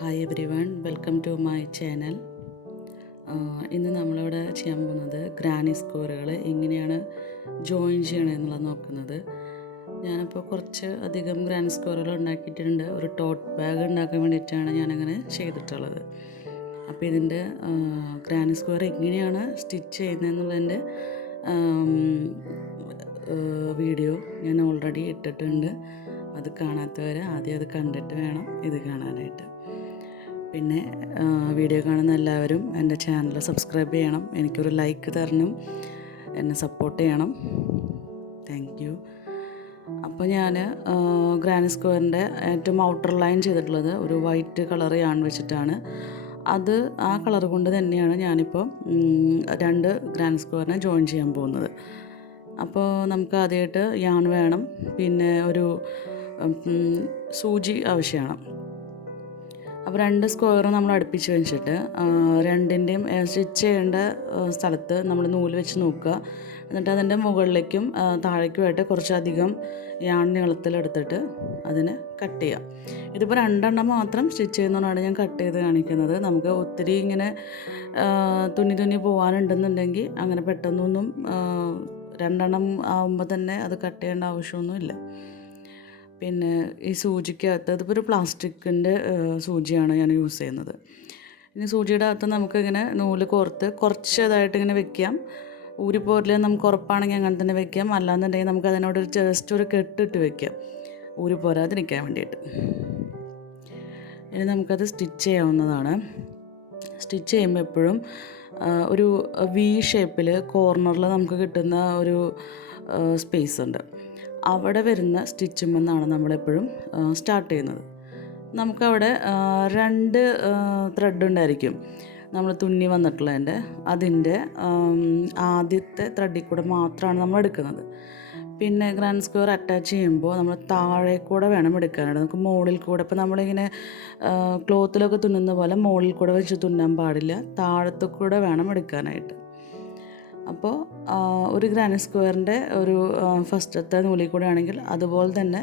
Hi everyone, welcome to my channel. ഇന്ന് നമ്മളിവിടെ ചെയ്യാൻ പോകുന്നത് ഗ്രാനി സ്ക്വയറുകൾ എങ്ങനെയാണ് ജോയിൻ ചെയ്യണമെന്നുള്ളത് നോക്കുന്നത്. ഞാനിപ്പോൾ കുറച്ച് അധികം ഗ്രാനി സ്ക്വയറുകൾ ഉണ്ടാക്കിയിട്ടുണ്ട്. ഒരു ടോട്ട് ബാഗ് ഉണ്ടാക്കാൻ വേണ്ടിയിട്ടാണ് ഞാനങ്ങനെ ചെയ്തിട്ടുള്ളത്. അപ്പോൾ ഇതിൻ്റെ ഗ്രാനി സ്ക്വയർ എങ്ങനെയാണ് സ്റ്റിച്ച് ചെയ്യുന്നതെന്നുള്ളതിൻ്റെ വീഡിയോ ഞാൻ ഓൾറെഡി ഇട്ടിട്ടുണ്ട്. അത് കാണാത്തവർ ആദ്യം അത് കണ്ടിട്ട് വേണം ഇത് കാണാനായിട്ട്. പിന്നെ വീഡിയോ കാണുന്ന എല്ലാവരും എൻ്റെ ചാനൽ സബ്സ്ക്രൈബ് ചെയ്യണം, എനിക്കൊരു ലൈക്ക് തരണം, എന്നെ സപ്പോർട്ട് ചെയ്യണം. Thank you. അപ്പോൾ ഞാൻ ഗ്രാനി സ്ക്വയറിൻ്റെ ഏറ്റവും ഔട്ടർ ലൈൻ ചെയ്തിട്ടുള്ളത് ഒരു വൈറ്റ് കളർ യാൺ വെച്ചിട്ടാണ്. അത് ആ കളർ കൊണ്ട് തന്നെയാണ് ഞാനിപ്പോൾ 2 ഗ്രാനി സ്ക്വയറിനെ ജോയിൻ ചെയ്യാൻ പോകുന്നത്. അപ്പോൾ നമുക്ക് ആദ്യമായിട്ട് യാൺ വേണം, പിന്നെ ഒരു സൂചി ആവശ്യമാണ്. അപ്പോൾ 2 സ്ക്വയർ നമ്മൾ അടുപ്പിച്ച് വെച്ചിട്ട് രണ്ടിൻ്റെയും സ്റ്റിച്ച് ചെയ്യേണ്ട സ്ഥലത്ത് നമ്മൾ നൂല് വെച്ച് നോക്കുക. എന്നിട്ട് അതിൻ്റെ മുകളിലേക്കും താഴേക്കുമായിട്ട് കുറച്ചധികം യാൺ നീളത്തിലെടുത്തിട്ട് അതിനെ കട്ട് ചെയ്യാം. ഇതിപ്പോൾ 2 മാത്രം സ്റ്റിച്ച് ചെയ്യുന്നതുകൊണ്ടാണ് ഞാൻ കട്ട് ചെയ്ത് കാണിക്കുന്നത്. നമുക്ക് ഒത്തിരി ഇങ്ങനെ തുന്നി പോകാനുണ്ടെന്നുണ്ടെങ്കിൽ അങ്ങനെ പെട്ടെന്നൊന്നും 2 ആകുമ്പോൾ തന്നെ അത് കട്ട് ചെയ്യേണ്ട ആവശ്യമൊന്നുമില്ല. പിന്നെ ഈ സൂചിക്കകത്ത് ഇതിപ്പോൾ ഒരു പ്ലാസ്റ്റിക്കിൻ്റെ സൂചിയാണ് ഞാൻ യൂസ് ചെയ്യുന്നത്. ഇനി സൂചിയുടെ അകത്ത് നമുക്കിങ്ങനെ നൂല് കോർത്ത് കുറച്ചതായിട്ട് ഇങ്ങനെ വെക്കാം. ഊരിപ്പോരിൽ നമുക്ക് ഉറപ്പാണെങ്കിൽ അങ്ങനെ തന്നെ വെക്കാം. അല്ലാന്നുണ്ടെങ്കിൽ നമുക്ക് അതിനോട് ജസ്റ്റ് ഒരു കെട്ടിട്ട് വെക്കാം, ഊരിപ്പോരാതിരിക്കാൻ വേണ്ടിയിട്ട്. ഇനി നമുക്കത് സ്റ്റിച്ച് ചെയ്യാവുന്നതാണ്. സ്റ്റിച്ച് ചെയ്യുമ്പോൾ എപ്പോഴും ഒരു വി ഷേപ്പിൽ കോർണറിൽ നമുക്ക് കിട്ടുന്ന ഒരു സ്പേസ് ഉണ്ട്. അവിടെ വരുന്ന സ്റ്റിച്ചുമെന്നാണ് നമ്മളെപ്പോഴും സ്റ്റാർട്ട് ചെയ്യുന്നത്. നമുക്കവിടെ 2 ത്രെഡ് ഉണ്ടായിരിക്കും നമ്മൾ തുന്നി വന്നിട്ടുള്ളതിൻ്റെ. അതിൻ്റെ ആദ്യത്തെ ത്രെഡിൽ കൂടെ മാത്രമാണ് നമ്മൾ എടുക്കുന്നത്. പിന്നെ ഗ്രാനി സ്ക്വയർ അറ്റാച്ച് ചെയ്യുമ്പോൾ നമ്മൾ താഴെ കൂടെ വേണം എടുക്കാനായിട്ട്. നമുക്ക് മുകളിൽ കൂടെ, ഇപ്പോൾ നമ്മളിങ്ങനെ ക്ലോത്തിലൊക്കെ തുന്നുന്ന പോലെ മുകളിൽ കൂടെ വെച്ച് തുന്നാൻ പാടില്ല, താഴത്തു കൂടെ വേണം എടുക്കാനായിട്ട്. അപ്പോൾ ഒരു ഗ്രാനി സ്ക്വയറിൻ്റെ ഒരു ഫസ്റ്റത്തെ നൂലിൽ കൂടെ ആണെങ്കിൽ അതുപോലെ തന്നെ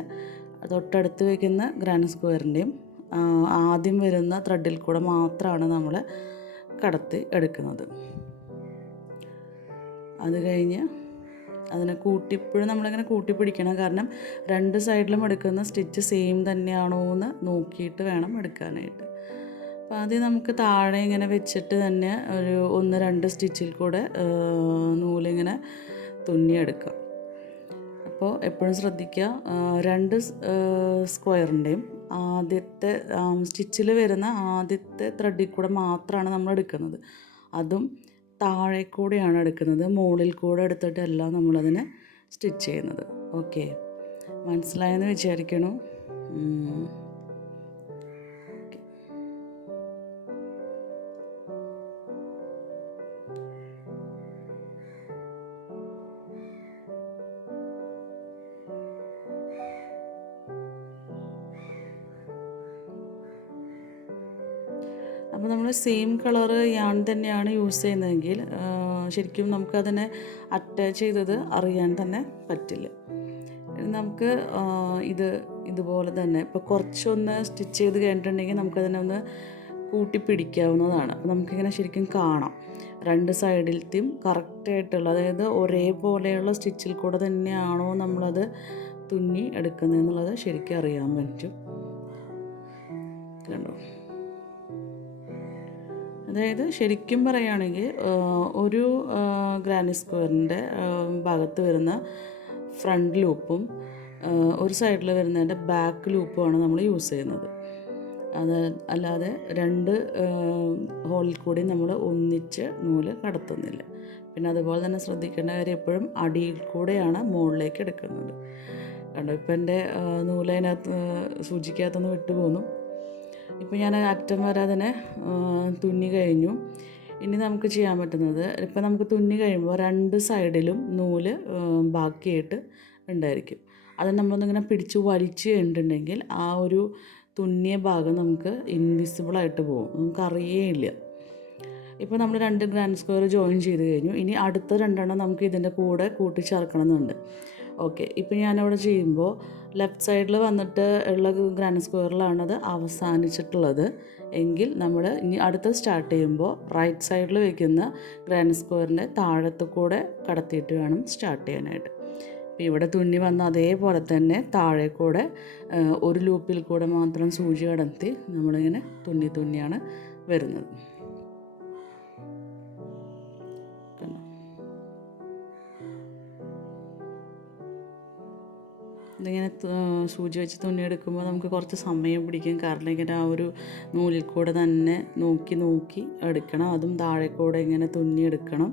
തൊട്ടടുത്ത് വയ്ക്കുന്ന ഗ്രാനി സ്ക്വയറിൻ്റെയും ആദ്യം വരുന്ന ത്രെഡിൽ കൂടെ മാത്രമാണ് നമ്മൾ കടത്തി എടുക്കുന്നത്. അത് കഴിഞ്ഞ് അതിനെ ഇപ്പോഴും നമ്മളിങ്ങനെ കൂട്ടിപ്പിടിക്കണം. കാരണം 2 സൈഡിലും എടുക്കുന്ന സ്റ്റിച്ച് സെയിം തന്നെയാണോ എന്ന് നോക്കിയിട്ട് വേണം എടുക്കാനായിട്ട്. അപ്പോൾ ആദ്യം നമുക്ക് താഴെ ഇങ്ങനെ വെച്ചിട്ട് തന്നെ ഒരു 1-2 സ്റ്റിച്ചിൽ കൂടെ നൂലിങ്ങനെ തുന്നിയെടുക്കാം. അപ്പോൾ എപ്പോഴും ശ്രദ്ധിക്കുക, 2 സ്ക്വയറിൻ്റെയും ആദ്യത്തെ സ്റ്റിച്ചിൽ വരുന്ന ആദ്യത്തെ ത്രെഡിൽ കൂടെ മാത്രമാണ് നമ്മൾ എടുക്കുന്നത്. അതും താഴെ കൂടെയാണ് എടുക്കുന്നത്, മുകളിൽ കൂടെ എടുത്തിട്ടല്ല നമ്മളതിനെ സ്റ്റിച്ച് ചെയ്യുന്നത്. ഓക്കെ, മനസ്സിലായെന്ന് വിചാരിക്കണു. അപ്പോൾ നമ്മൾ സെയിം കളറ് യാൺ തന്നെയാണ് യൂസ് ചെയ്യുന്നതെങ്കിൽ ശരിക്കും നമുക്കതിനെ അറ്റാച്ച് ചെയ്തത് അറിയാൻ തന്നെ പറ്റില്ല. നമുക്ക് ഇതുപോലെ തന്നെ ഇപ്പോൾ കുറച്ചൊന്ന് സ്റ്റിച്ച് ചെയ്ത് കഴിഞ്ഞിട്ടുണ്ടെങ്കിൽ നമുക്കതിനെ ഒന്ന് കൂട്ടിപ്പിടിക്കാവുന്നതാണ്. അപ്പോൾ നമുക്കിങ്ങനെ ശരിക്കും കാണാം 2 സൈഡിലത്തെയും കറക്റ്റായിട്ടുള്ള, അതായത് ഒരേപോലെയുള്ള സ്റ്റിച്ചിൽ കൂടെ തന്നെയാണോ നമ്മളത് തുന്നി എടുക്കുന്നതെന്നുള്ളത് ശരിക്കും അറിയാൻ പറ്റും. കണ്ടോ? അതായത് ശരിക്കും പറയുകയാണെങ്കിൽ ഒരു ഗ്രാനി സ്ക്വയറിൻ്റെ ഭാഗത്ത് വരുന്ന ഫ്രണ്ട് ലൂപ്പും ഒരു സൈഡിൽ വരുന്നതിൻ്റെ ബാക്ക് ലൂപ്പുമാണ് നമ്മൾ യൂസ് ചെയ്യുന്നത്. അല്ലാതെ 2 ഹോളിൽ കൂടി നമ്മൾ ഒന്നിച്ച് നൂല് കടത്തുന്നില്ല. പിന്നെ അതുപോലെ തന്നെ ശ്രദ്ധിക്കേണ്ട കാര്യം, എപ്പോഴും അടിയിൽ കൂടെയാണ് മുകളിലേക്ക് എടുക്കുന്നത്. കണ്ടോ, ഇപ്പം എൻ്റെ നൂലതിനകത്ത് സൂചിക്കകത്തൊന്ന് വിട്ടുപോകുന്നു. ഇപ്പോൾ ഞാൻ അറ്റം വരെ അതിനെ തുന്നി കഴിഞ്ഞു. ഇനി നമുക്ക് ചെയ്യാൻ പറ്റുന്നത്, ഇപ്പോൾ നമുക്ക് തുന്നി കഴിയുമ്പോൾ 2 സൈഡിലും നൂല് ബാക്കിയായിട്ട് ഉണ്ടായിരിക്കും. അത് നമ്മളൊന്നിങ്ങനെ പിടിച്ച് വലിച്ച് കഴിഞ്ഞിട്ടുണ്ടെങ്കിൽ ആ ഒരു തുന്നിയ ഭാഗം നമുക്ക് ഇൻവിസിബിളായിട്ട് പോകും, നമുക്കറിയേയില്ല. ഇപ്പോൾ നമ്മൾ 2 ഗ്രാനി സ്ക്വയർ ജോയിൻ ചെയ്ത് കഴിഞ്ഞു. ഇനി അടുത്ത 2 നമുക്ക് ഇതിൻ്റെ കൂടെ കൂട്ടിച്ചേർക്കണമെന്നുണ്ട്. ഓക്കെ, ഇപ്പോൾ ഞാനവിടെ ചെയ്യുമ്പോൾ ലെഫ്റ്റ് സൈഡിൽ വന്നിട്ട് ഉള്ള ഗ്രാൻഡ് സ്ക്വയറിലാണത് അവസാനിച്ചിട്ടുള്ളത് എങ്കിൽ നമ്മൾ ഇനി അടുത്ത് സ്റ്റാർട്ട് ചെയ്യുമ്പോൾ റൈറ്റ് സൈഡിൽ വയ്ക്കുന്ന ഗ്രാൻഡ് സ്ക്വയറിൻ്റെ താഴത്ത് കൂടെ കടത്തിയിട്ട് വേണം സ്റ്റാർട്ട് ചെയ്യാനായിട്ട്. ഇവിടെ തുന്നി വന്ന അതേപോലെ തന്നെ താഴെ കൂടെ ഒരു ലൂപ്പിൽ കൂടെ മാത്രം സൂചി കടത്തി നമ്മളിങ്ങനെ തുന്നിയാണ് വരുന്നത്. ഇതിങ്ങനെ സൂചി വെച്ച് തുന്നിയെടുക്കുമ്പോൾ നമുക്ക് കുറച്ച് സമയം പിടിക്കും. കാരണം ഇങ്ങനെ ആ ഒരു നൂലിൽ കൂടെ തന്നെ നോക്കി എടുക്കണം. അതും താഴെ കൂടെ ഇങ്ങനെ തുന്നിയെടുക്കണം.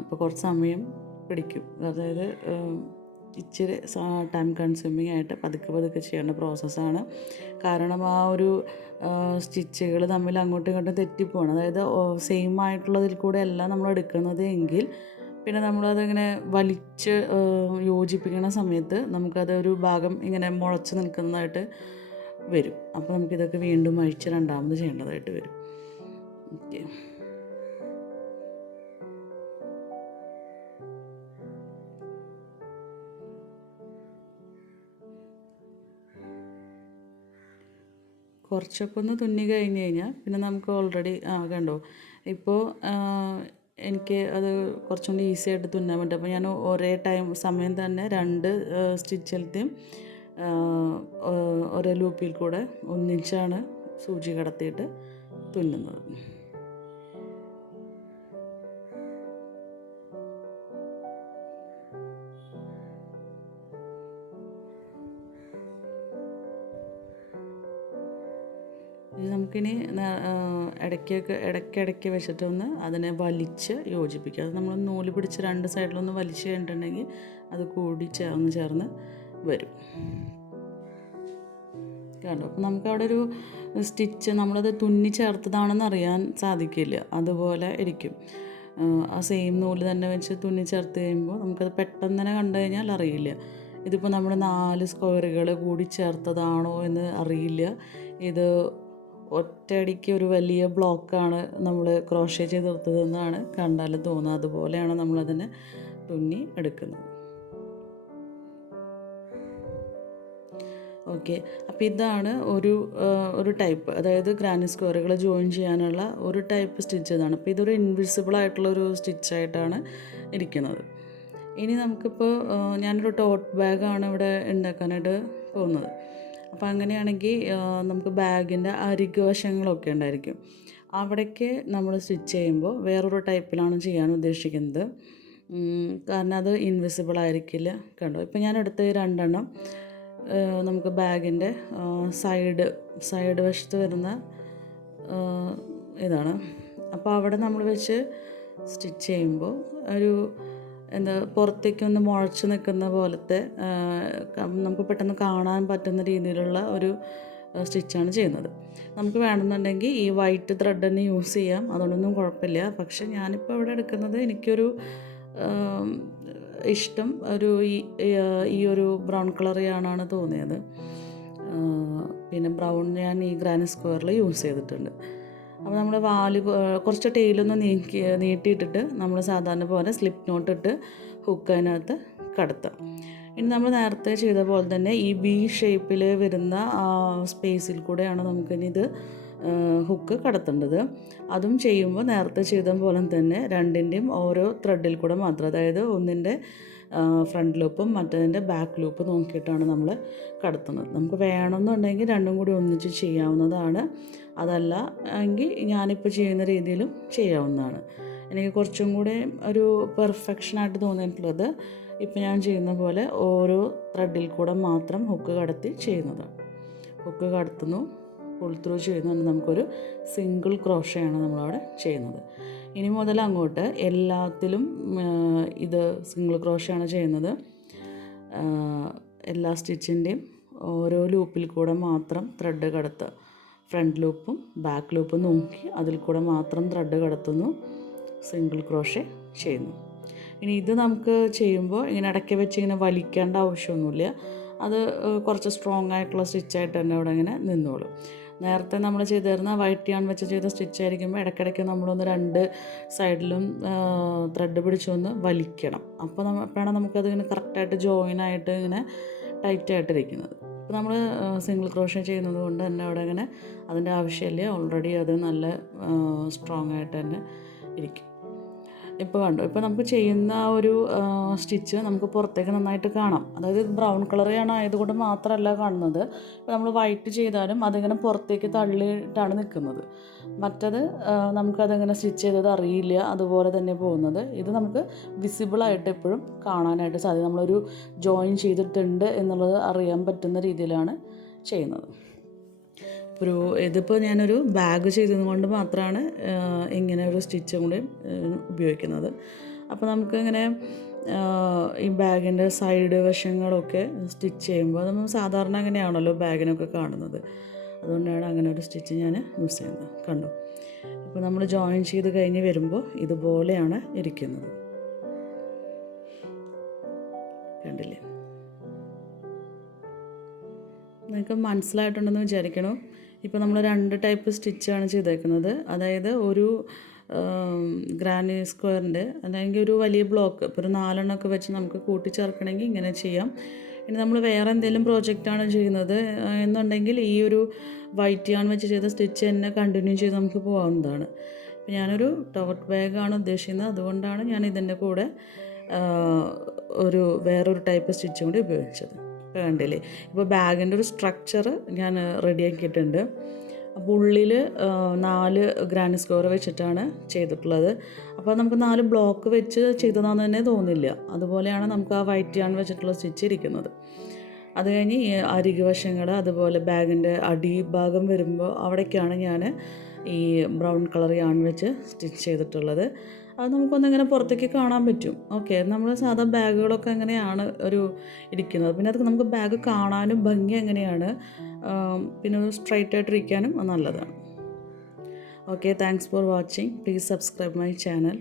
അപ്പോൾ കുറച്ച് സമയം പിടിക്കും. അതായത് ഇച്ചിരി ടൈം കൺസ്യൂമിങ് ആയിട്ട് പതുക്കെ ചെയ്യേണ്ട പ്രോസസ്സാണ്. കാരണം ആ ഒരു സ്റ്റിച്ചുകൾ തമ്മിൽ അങ്ങോട്ടും ഇങ്ങോട്ടും തെറ്റിപ്പോവാണ്. അതായത് സെയിം ആയിട്ടുള്ളതിൽ കൂടെ അല്ല നമ്മൾ എടുക്കുന്നത് എങ്കിൽ പിന്നെ നമ്മളതിങ്ങനെ വലിച്ച് യോജിപ്പിക്കുന്ന സമയത്ത് നമുക്കതൊരു ഭാഗം ഇങ്ങനെ മുളച്ച് നിൽക്കുന്നതായിട്ട് വരും. അപ്പോൾ നമുക്കിതൊക്കെ വീണ്ടും അഴിച്ച് രണ്ടാമത് ചെയ്യേണ്ടതായിട്ട് വരും. ഓക്കെ, കുറച്ചൊക്കെ ഒന്ന് തുന്നി കഴിഞ്ഞ് കഴിഞ്ഞാൽ പിന്നെ നമുക്ക് ഓൾറെഡി കണ്ടോ ഇപ്പോൾ എനിക്ക് അത് കുറച്ചും കൂടി ഈസി ആയിട്ട് തുന്നാൻ പറ്റും. അപ്പോൾ ഞാൻ ഒരേ സമയം തന്നെ 2 സ്റ്റിച്ചിലത്തെയും ഒരേ ലൂപ്പിൽ കൂടെ ഒന്നിച്ചാണ് സൂചി കടത്തിയിട്ട് തുന്നുന്നത്. നമുക്കിനി ഇടയ്ക്കിടയ്ക്ക് വെച്ചിട്ടൊന്ന് അതിനെ വലിച്ച് യോജിപ്പിക്കുക. അത് നമ്മൾ നൂല് പിടിച്ച് 2 സൈഡിലൊന്ന് വലിച്ച് കഴിഞ്ഞിട്ടുണ്ടെങ്കിൽ അത് കൂടി ചേർന്ന് വരും. കണ്ടോ, അപ്പോൾ നമുക്കവിടെ ഒരു സ്റ്റിച്ച് നമ്മളത് തുന്നി ചേർത്തതാണെന്ന് അറിയാൻ സാധിക്കില്ല. അതുപോലെ ഇരിക്കും. ആ സെയിം നൂല് തന്നെ വെച്ച് തുന്നി ചേർത്ത് കഴിയുമ്പോൾ നമുക്കത് പെട്ടെന്ന് തന്നെ കണ്ടു കഴിഞ്ഞാൽ അറിയില്ല. ഇതിപ്പോൾ നമ്മൾ 4 സ്ക്വയറുകൾ കൂടി ചേർത്തതാണോ എന്ന് അറിയില്ല. ഇത് ഒറ്റയടിക്ക് ഒരു വലിയ ബ്ലോക്കാണ് നമ്മൾ ക്രോഷേ ചെയ്തെടുത്തതെന്നാണ് കണ്ടാൽ തോന്നുന്നത്. അതുപോലെയാണ് നമ്മളതിനെ തുന്നി എടുക്കുന്നത്. ഓക്കെ, അപ്പോൾ ഇതാണ് ഒരു ടൈപ്പ്, അതായത് ഗ്രാൻഡ് സ്ക്വയറുകൾ ജോയിൻ ചെയ്യാനുള്ള ഒരു ടൈപ്പ് സ്റ്റിച്ച് ഇതാണ്. അപ്പോൾ ഇതൊരു ഇൻവിസിബിൾ ആയിട്ടുള്ളൊരു സ്റ്റിച്ചായിട്ടാണ് ഇരിക്കുന്നത്. ഇനി നമുക്കിപ്പോൾ ഞാനൊരു ടോട്ട് ബാഗാണ് ഇവിടെ ഉണ്ടാക്കാനായിട്ട് പോകുന്നത്. അപ്പോൾ അങ്ങനെയാണെങ്കിൽ നമുക്ക് ബാഗിൻ്റെ അരികു വശങ്ങളൊക്കെ ഉണ്ടായിരിക്കും. അവിടേക്ക് നമ്മൾ സ്റ്റിച്ച് ചെയ്യുമ്പോൾ വേറൊരു ടൈപ്പിലാണ് ചെയ്യാൻ ഉദ്ദേശിക്കുന്നത്. കാരണം അത് ഇൻവിസിബിൾ ആയിരിക്കില്ല. കണ്ടോ, ഇപ്പോൾ ഞാൻ എടുത്ത 2 നമുക്ക് ബാഗിൻ്റെ സൈഡ് വശത്ത് വരുന്ന ഇതാണ്. അപ്പോൾ അവിടെ നമ്മൾ വെച്ച് സ്റ്റിച്ച് ചെയ്യുമ്പോൾ ഒരു പുറത്തേക്കൊന്ന് മുഴച്ച് നിൽക്കുന്ന പോലത്തെ നമുക്ക് പെട്ടെന്ന് കാണാൻ പറ്റുന്ന രീതിയിലുള്ള ഒരു സ്റ്റിച്ചാണ് ചെയ്യുന്നത്. നമുക്ക് വേണമെന്നുണ്ടെങ്കിൽ ഈ വൈറ്റ് ത്രെഡ് തന്നെ യൂസ് ചെയ്യാം, അതുകൊണ്ടൊന്നും കുഴപ്പമില്ല. പക്ഷെ ഞാനിപ്പോൾ ഇവിടെ എടുക്കുന്നത് എനിക്കൊരു ഇഷ്ടം ഈ ഒരു ബ്രൗൺ കളർ ചെയ്യാനാണ് തോന്നിയത്. പിന്നെ ബ്രൗൺ ഞാൻ ഈ ഗ്രാൻഡ് സ്ക്വയറിൽ യൂസ് ചെയ്തിട്ടുണ്ട്. അപ്പോൾ നമ്മൾ കുറച്ച് ടെയിലൊന്ന് നീട്ടിയിട്ടിട്ട് നമ്മൾ സാധാരണ പോലെ സ്ലിപ്പ് നോട്ട് ഇട്ട് ഹുക്ക് അതിനകത്ത് കടത്താം. ഇനി നമ്മൾ നേരത്തെ ചെയ്ത പോലെ തന്നെ ഈ വി ഷേപ്പിൽ വരുന്ന സ്പേസിൽ കൂടെയാണ് നമുക്കിനി ഇത് ഹുക്ക് കടത്തേണ്ടത്. അതും ചെയ്യുമ്പോൾ നേരത്തെ ചെയ്ത പോലെ തന്നെ 2ൻ്റെയും ഓരോ ത്രെഡിൽ കൂടെ മാത്രം, അതായത് ഒന്നിൻ്റെ ഫ്രണ്ട് ലൂപ്പും മറ്റതിൻ്റെ ബാക്ക് ലൂപ്പ് നോക്കിയിട്ടാണ് നമ്മൾ കടത്തുന്നത്. നമുക്ക് വേണമെന്നുണ്ടെങ്കിൽ 2ഉം കൂടി ഒന്നിച്ച് ചെയ്യാവുന്നതാണ്. അതല്ല എങ്കിൽ ഞാനിപ്പോൾ ചെയ്യുന്ന രീതിയിലും ചെയ്യാവുന്നതാണ്. എനിക്ക് കുറച്ചും കൂടി ഒരു പെർഫെക്ഷനായിട്ട് തോന്നിയിട്ടുള്ളത് ഇപ്പോൾ ഞാൻ ചെയ്യുന്ന പോലെ ഓരോ ത്രെഡിൽ കൂടെ മാത്രം ഹുക്ക് കടത്തി ചെയ്യുന്നതാണ്. ഹുക്ക് കടത്തുന്നു, പുൾ ത്രൂ ചെയ്യുന്നുണ്ട്. നമുക്കൊരു സിംഗിൾ ക്രോഷയാണ് നമ്മളവിടെ ചെയ്യുന്നത്. ഇനി മുതൽ അങ്ങോട്ട് എല്ലാത്തിലും ഇത് സിംഗിൾ ക്രോഷയാണ് ചെയ്യുന്നത്. എല്ലാ സ്റ്റിച്ചിൻ്റെയും ഓരോ ലൂപ്പിൽ കൂടെ മാത്രം ത്രെഡ് കടത്തുക. ഫ്രണ്ട് ലൂപ്പും ബാക്ക് ലൂപ്പും നോക്കി അതിൽ കൂടെ മാത്രം ത്രെഡ് കടത്തുന്നു, സിംഗിൾ ക്രോഷേ ചെയ്യുന്നു. ഇനി ഇത് നമുക്ക് ചെയ്യുമ്പോൾ ഇങ്ങനെ ഇടയ്ക്ക് വെച്ച് ഇങ്ങനെ വലിക്കേണ്ട ആവശ്യമൊന്നുമില്ല. അത് കുറച്ച് സ്ട്രോങ് ആയിട്ടുള്ള സ്റ്റിച്ചായിട്ട് തന്നെ അവിടെ ഇങ്ങനെ നിന്നോളും. നേരത്തെ നമ്മൾ ചെയ്തിരുന്ന വൈറ്റ് യാൺ വെച്ച് ചെയ്ത സ്റ്റിച്ച് ആയിരിക്കുമ്പോൾ ഇടയ്ക്കിടയ്ക്ക് നമ്മളൊന്ന് രണ്ട് സൈഡിലും ത്രെഡ് പിടിച്ചൊന്ന് വലിക്കണം. അപ്പോൾ അപ്പോഴാണ് നമുക്കതിങ്ങനെ കറക്റ്റായിട്ട് ജോയിനായിട്ട് ഇങ്ങനെ ടൈറ്റായിട്ടിരിക്കുന്നത്. ഇപ്പോൾ നമ്മൾ സിംഗിൾ ക്രോഷ്യ ചെയ്യുന്നത് കൊണ്ട് തന്നെ അവിടെ അങ്ങനെ അതിൻ്റെ ആവശ്യമില്ല. ഓൾറെഡി അത് നല്ല സ്ട്രോങ് ആയിട്ട് തന്നെ ഇരിക്കും. ഇപ്പോൾ കണ്ടു. ഇപ്പോൾ നമുക്ക് ചെയ്യുന്ന ആ ഒരു സ്റ്റിച്ച് നമുക്ക് പുറത്തേക്ക് നന്നായിട്ട് കാണാം. അതായത് ബ്രൗൺ കളറാണ് ആയതുകൊണ്ട് മാത്രമല്ല കാണുന്നത്. ഇപ്പോൾ നമ്മൾ വൈറ്റ് ചെയ്താലും അതിങ്ങനെ പുറത്തേക്ക് തള്ളിയിട്ടാണ് നിൽക്കുന്നത്. മറ്റത് നമുക്കതങ്ങനെ സ്റ്റിച്ച് ചെയ്തത് അറിയില്ല, അതുപോലെ തന്നെ പോകുന്നത്. ഇത് നമുക്ക് വിസിബിളായിട്ട് എപ്പോഴും കാണാനായിട്ട് സാധിക്കും. നമ്മളൊരു ജോയിൻ ചെയ്തിട്ടുണ്ട് എന്നുള്ളത് അറിയാൻ പറ്റുന്ന രീതിയിലാണ് ചെയ്യുന്നത്. ഇതിപ്പോൾ ഞാനൊരു ബാഗ് ചെയ്തത് കൊണ്ട് മാത്രമാണ് ഇങ്ങനെ ഒരു സ്റ്റിച്ചും കൂടി ഉപയോഗിക്കുന്നത്. അപ്പോൾ നമുക്കിങ്ങനെ ഈ ബാഗിൻ്റെ സൈഡ് വശങ്ങളൊക്കെ സ്റ്റിച്ച് ചെയ്യുമ്പോൾ നമ്മൾ സാധാരണ അങ്ങനെയാണല്ലോ ബാഗിനൊക്കെ കാണുന്നത്. അതുകൊണ്ടാണ് അങ്ങനെ ഒരു സ്റ്റിച്ച് ഞാൻ യൂസ് ചെയ്യുന്നത്. കണ്ടോ, ഇപ്പോൾ നമ്മൾ ജോയിൻ ചെയ്ത് കഴിഞ്ഞ് വരുമ്പോൾ ഇതുപോലെയാണ് ഇരിക്കുന്നത്. കണ്ടില്ലേ? നിങ്ങൾക്ക് മനസ്സിലായിട്ടുണ്ടെന്ന് വിചാരിക്കണം. ഇപ്പോൾ നമ്മൾ 2 ടൈപ്പ് സ്റ്റിച്ചാണ് ചെയ്തേക്കുന്നത്. അതായത് ഒരു ഗ്രാനി സ്ക്വയറിൻ്റെ അല്ലെങ്കിൽ ഒരു വലിയ ബ്ലോക്ക്, ഇപ്പോൾ ഒരു 4 എണ്ണമൊക്കെ വെച്ച് നമുക്ക് കൂട്ടിച്ചേർക്കണമെങ്കിൽ ഇങ്ങനെ ചെയ്യാം. ഇനി നമ്മൾ വേറെ എന്തെങ്കിലും പ്രോജക്റ്റാണ് ചെയ്യുന്നത് എന്നുണ്ടെങ്കിൽ ഈ ഒരു വൈറ്റ് യാൺ വെച്ച് ചെയ്ത സ്റ്റിച്ച് തന്നെ കണ്ടിന്യൂ ചെയ്ത് നമുക്ക് പോകാവുന്നതാണ്. ഇപ്പോൾ ഞാനൊരു ടോട്ട് ബാഗാണ് ഉദ്ദേശിക്കുന്നത്. അതുകൊണ്ടാണ് ഞാൻ ഇതിൻ്റെ കൂടെ വേറൊരു ടൈപ്പ് സ്റ്റിച്ചും കൂടി ഉപയോഗിച്ചത്. കണ്ടില്ലേ? ഇപ്പോൾ ബാഗിൻ്റെ ഒരു സ്ട്രക്ചർ ഞാൻ റെഡിയാക്കിയിട്ടുണ്ട്. അപ്പോൾ ഉള്ളിൽ 4 ഗ്രാനി സ്ക്വയർ വെച്ചിട്ടാണ് ചെയ്തിട്ടുള്ളത്. അപ്പോൾ നമുക്ക് 4 ബ്ലോക്ക് വെച്ച് ചെയ്തതാണെന്ന് തന്നെ തോന്നില്ല. അതുപോലെയാണ് നമുക്ക് ആ വൈറ്റ് യാൺ വെച്ചിട്ടുള്ള സ്റ്റിച്ച് ഇരിക്കുന്നത്. അത് കഴിഞ്ഞ് ഈ അരികു വശങ്ങൾ, അതുപോലെ ബാഗിൻ്റെ അടിഭാഗം വരുമ്പോൾ അവിടേക്കാണ് ഞാൻ ഈ ബ്രൗൺ കളർ യാൺ വെച്ച് സ്റ്റിച്ച് ചെയ്തിട്ടുള്ളത്. അത് നമുക്കൊന്നിങ്ങനെ പുറത്തേക്ക് കാണാൻ പറ്റും. ഓക്കെ, നമ്മൾ സാധാ ബാഗുകളൊക്കെ അങ്ങനെയാണ് ഇരിക്കുന്നത്. പിന്നെ അത് നമുക്ക് ബാഗ് കാണാനും ഭംഗി എങ്ങനെയാണ്, പിന്നെ സ്ട്രൈറ്റ് ആയിട്ടിരിക്കാനും നല്ലതാണ്. Okay, thanks for watching. Please subscribe my channel.